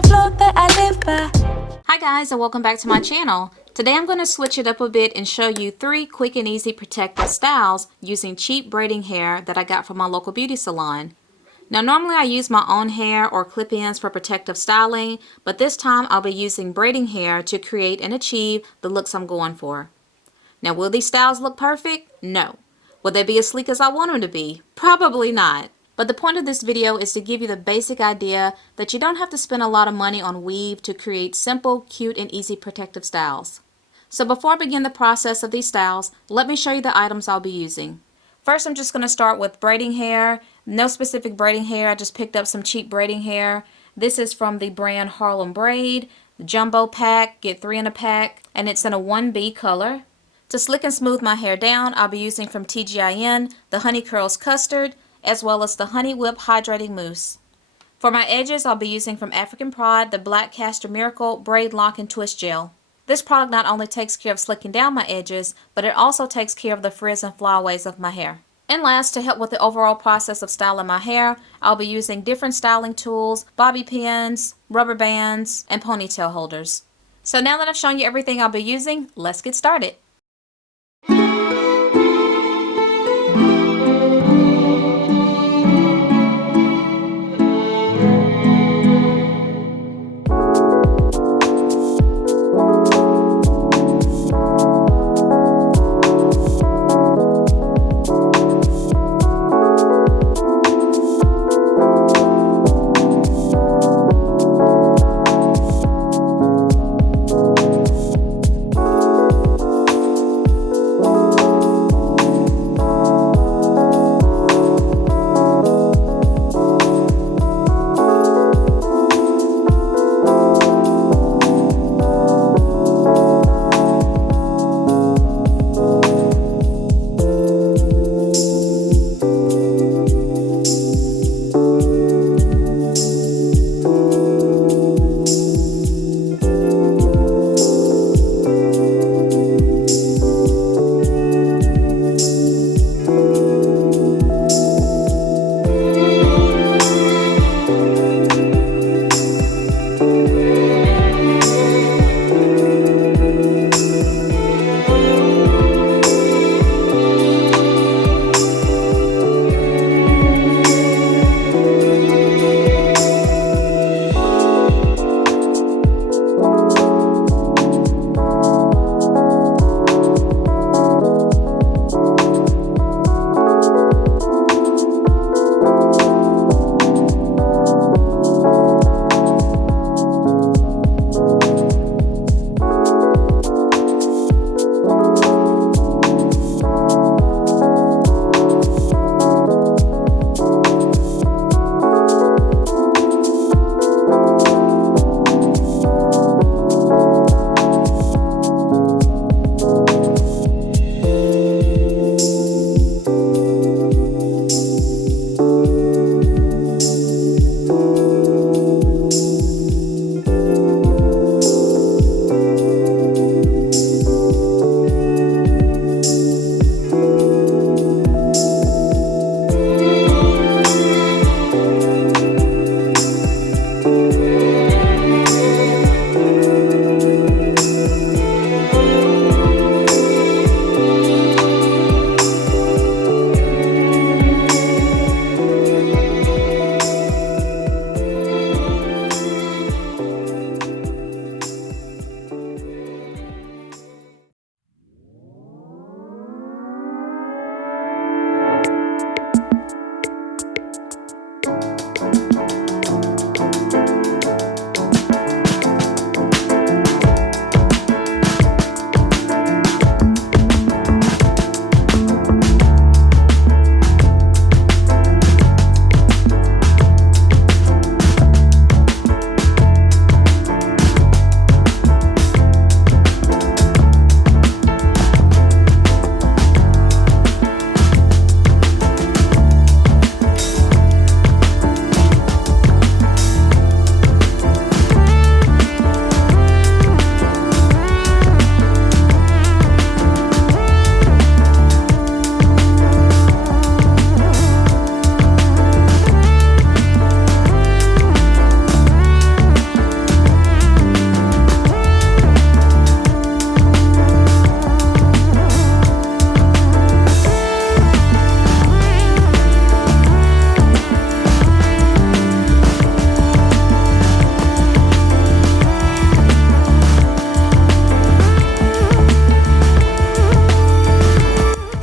the flow that I live by. Hi guys, and welcome back to my channel. Today I'm going to switch it up a bit and show you 3 quick and easy protective styles using cheap braiding hair that I got from my local beauty salon. Now normally I use my own hair or clip-ins for protective styling, but this time I'll be using braiding hair to create and achieve the looks I'm going for. Now will these styles look perfect? No. Will they be as sleek as I want them to be? Probably not. But the point of this video is to give you the basic idea that you don't have to spend a lot of money on weave to create simple, cute, and easy protective styles. So before I begin the process of these styles, let me show you the items I'll be using. First, I'm just going to start with braiding hair. No specific braiding hair, I just picked up some cheap braiding hair. This is from the brand Harlem Braid, the jumbo pack, get 3 in a pack, and it's in a 1B color. To slick and smooth my hair down, I'll be using from TGIN the Honey Curls Custard, as well as the Honey Whip Hydrating Mousse. For my edges, I'll be using from African Pride the Black Castor Miracle Braid Lock and Twist Gel. This product not only takes care of slicking down my edges, but it also takes care of the frizz and flyaways of my hair. And last, to help with the overall process of styling my hair, I'll be using different styling tools, bobby pins, rubber bands, and ponytail holders. So now that I've shown you everything I'll be using, let's get started.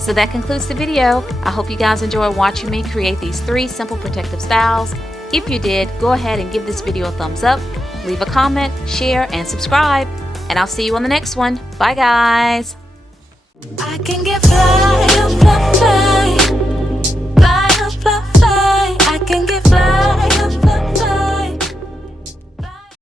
So that concludes the video. I hope you guys enjoyed watching me create these 3 simple protective styles. If you did, go ahead and give this video a thumbs up, leave a comment, share, and subscribe. And I'll see you on the next one. Bye guys! I can get fly, fly, fly.